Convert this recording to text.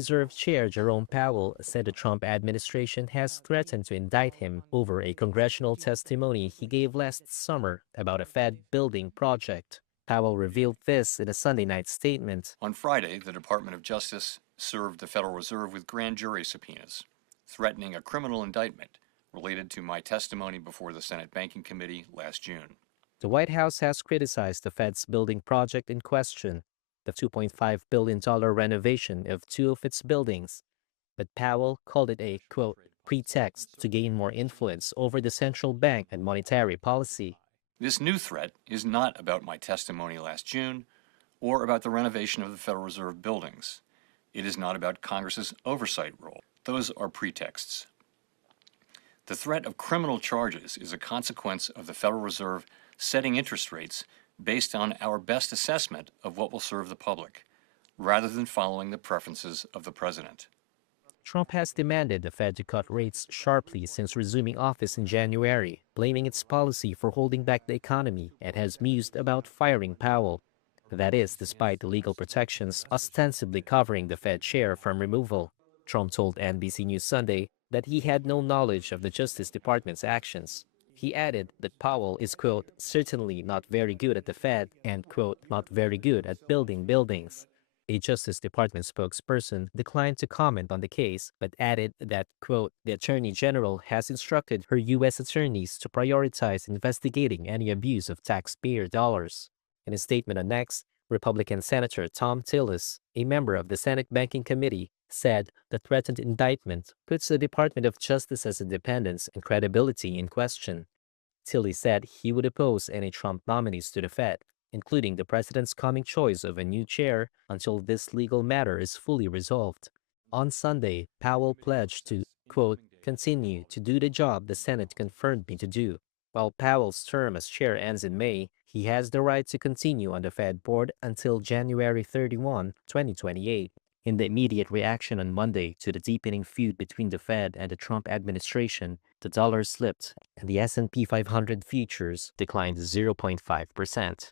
Reserve Chair Jerome Powell said the Trump administration has threatened to indict him over a congressional testimony he gave last summer about a Fed building project. Powell revealed this in a Sunday night statement. On Friday, the Department of Justice served the Federal Reserve with grand jury subpoenas, threatening a criminal indictment related to my testimony before the Senate Banking Committee last June. The White House has criticized the Fed's building project in question, the $2.5 billion renovation of two of its buildings, but Powell called it a, quote, pretext to gain more influence over the central bank and monetary policy. This new threat is not about my testimony last June or about the renovation of the Federal Reserve buildings. It is not about Congress's oversight role. Those are pretexts. The threat of criminal charges is a consequence of the Federal Reserve setting interest rates based on our best assessment of what will serve the public, rather than following the preferences of the president. Trump has demanded the Fed to cut rates sharply since resuming office in January, blaming its policy for holding back the economy, and has mused about firing Powell. That is, despite the legal protections ostensibly covering the Fed chair from removal. Trump told NBC News Sunday that he had no knowledge of the Justice Department's actions. He added that Powell is, quote, certainly not very good at the Fed and, quote, not very good at building buildings. A Justice Department spokesperson declined to comment on the case, but added that, quote, the Attorney General has instructed her U.S. attorneys to prioritize investigating any abuse of taxpayer dollars. In a statement on X, Republican Senator Tom Tillis, a member of the Senate Banking Committee, said the threatened indictment puts the Department of Justice's independence and credibility in question. Tillis said he would oppose any Trump nominees to the Fed, including the president's coming choice of a new chair, until this legal matter is fully resolved. On Sunday, Powell pledged to, quote, continue to do the job the Senate confirmed me to do. While Powell's term as chair ends in May, he has the right to continue on the Fed board until January 31, 2028. In the immediate reaction on Monday to the deepening feud between the Fed and the Trump administration, the dollar slipped and the S&P 500 futures declined 0.5%.